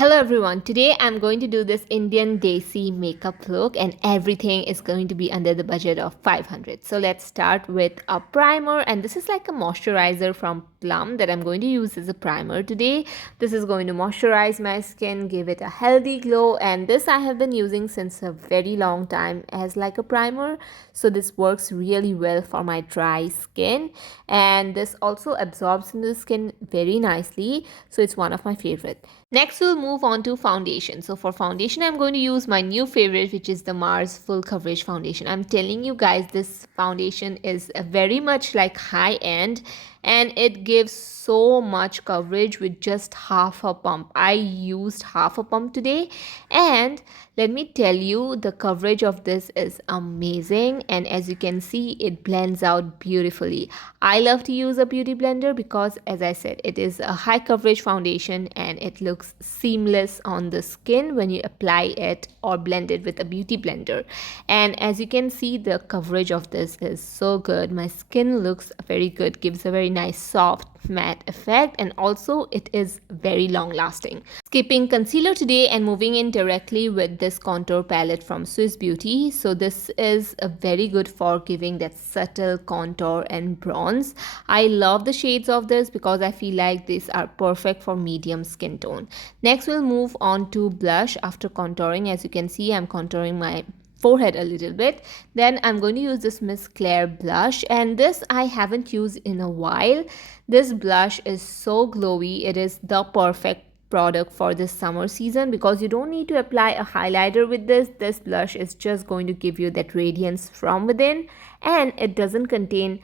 Hello everyone, today I'm going to do this Indian Desi makeup look and everything is going to be under the budget of 500. So let's start with a primer, and this is like a moisturizer from Plum that I'm going to use as a primer today. This is going to moisturize my skin, give it a healthy glow, and this I have been using since a very long time as like a primer. So this works really well for my dry skin, and this also absorbs in the skin very nicely. So it's one of my favorite. Next, we'll move on to foundation. So for foundation, I'm going to use my new favorite, which is the Mars Full Coverage Foundation. I'm telling you guys, this foundation is very much like high end, and it gives so much coverage with just half a pump. I used half a pump today, and let me tell you, the coverage of this is amazing, and as you can see, it blends out beautifully. I love to use a beauty blender because, as I said, it is a high coverage foundation and it looks seamless on the skin when you apply it or blend it with a beauty blender. And as you can see, the coverage of this is so good. My skin looks very good, gives a very nice soft matte effect, and also it is very long lasting. Skipping concealer today and moving in directly with this contour palette from Swiss Beauty. So this is a very good for giving that subtle contour and bronze. I love the shades of this because I feel like these are perfect for medium skin tone. Next, we'll move on to blush after contouring. As you can see, I'm contouring my forehead a little bit. Then I'm going to use this Miss Claire blush, and this I haven't used in a while. This blush is so glowy. It is the perfect product for this summer season because you don't need to apply a highlighter with this blush is just going to give you that radiance from within, and it doesn't contain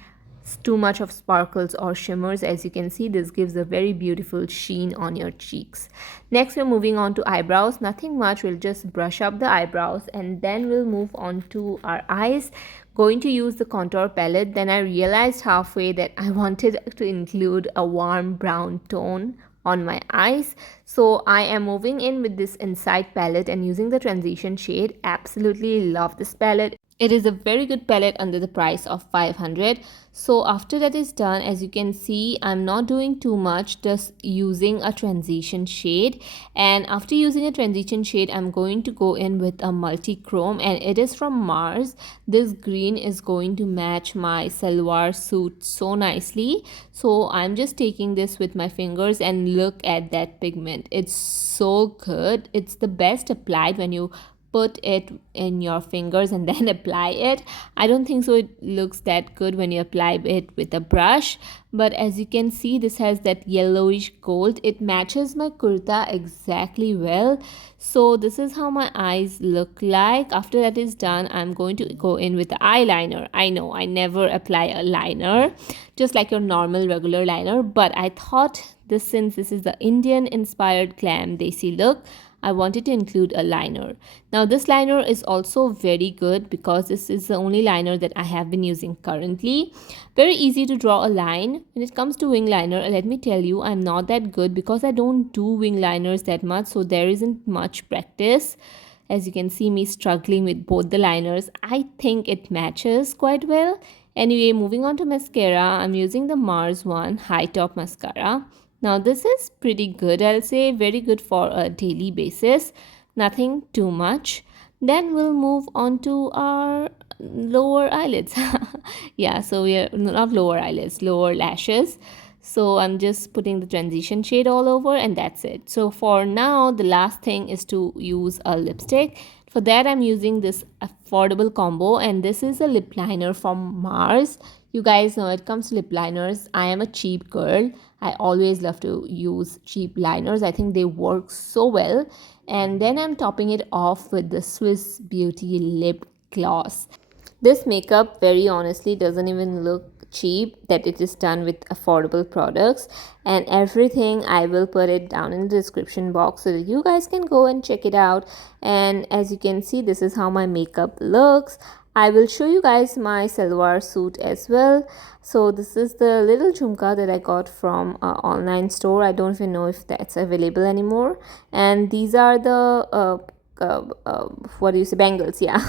too much of sparkles or shimmers. As you can see, this gives a very beautiful sheen on your cheeks. Next, we're moving on to eyebrows. Nothing much, we'll just brush up the eyebrows and then we'll move on to our eyes. Going to use the contour palette. Then I realized halfway that I wanted to include a warm brown tone on my eyes, so I am moving in with this Insight palette and using the transition shade. Absolutely love this palette. It is a very good palette under the price of 500. So after that is done, as you can see, I'm not doing too much, just using a transition shade. And after using a transition shade, I'm going to go in with a multi-chrome, and it is from Mars. This green is going to match my salwar suit so nicely. So I'm just taking this with my fingers and look at that pigment. It's so good. It's the best applied when you put it in your fingers and then apply it. I don't think so it looks that good when you apply it with a brush, but as you can see, this has that yellowish gold. It matches my kurta exactly well. So this is how my eyes look like. After that is done, I'm going to go in with the eyeliner. I know I never apply a liner, just like your normal regular liner, but I thought this, since this is the Indian inspired glam desi look, I wanted to include a liner. Now this liner is also very good because this is the only liner that I have been using currently. Very easy to draw a line. When it comes to wing liner, let me tell you, I'm not that good because I don't do wing liners that much, so there isn't much practice. As you can see me struggling with both the liners, I think it matches quite well. Anyway, moving on to mascara, I'm using the Mars one High Top Mascara. Now this is pretty good, I'll say, very good for a daily basis, nothing too much. Then we'll move on to our lower eyelids. Yeah, so we are not lower eyelids, lower lashes. So I'm just putting the transition shade all over and that's it. So for now, the last thing is to use a lipstick. For that, I'm using this affordable combo, and this is a lip liner from Mars. You guys know, when it comes to lip liners, I am a cheap girl. I always love to use cheap liners. I think they work so well. And then I'm topping it off with the Swiss Beauty lip gloss. This makeup, very honestly, doesn't even look cheap, that it is done with affordable products, and everything I will put it down in the description box so that you guys can go and check it out. And as you can see, this is how my makeup looks. I will show you guys my salwar suit as well. So this is the little jhumka that I got from an online store. I don't even know if that's available anymore. And these are the what do you say, bangles. Yeah,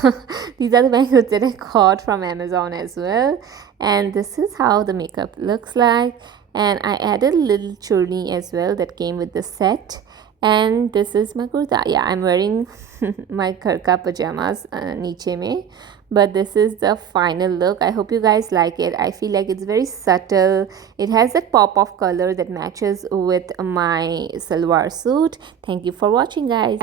these are the bangles that I got from Amazon as well. And this is how the makeup looks like. And I added a little churni as well that came with the set. And this is my kurta. Yeah, I'm wearing my karka pajamas niche mein, but this is the final look. I hope you guys like it. I feel like it's very subtle. It has that pop of color that matches with my salwar suit. Thank you for watching, guys.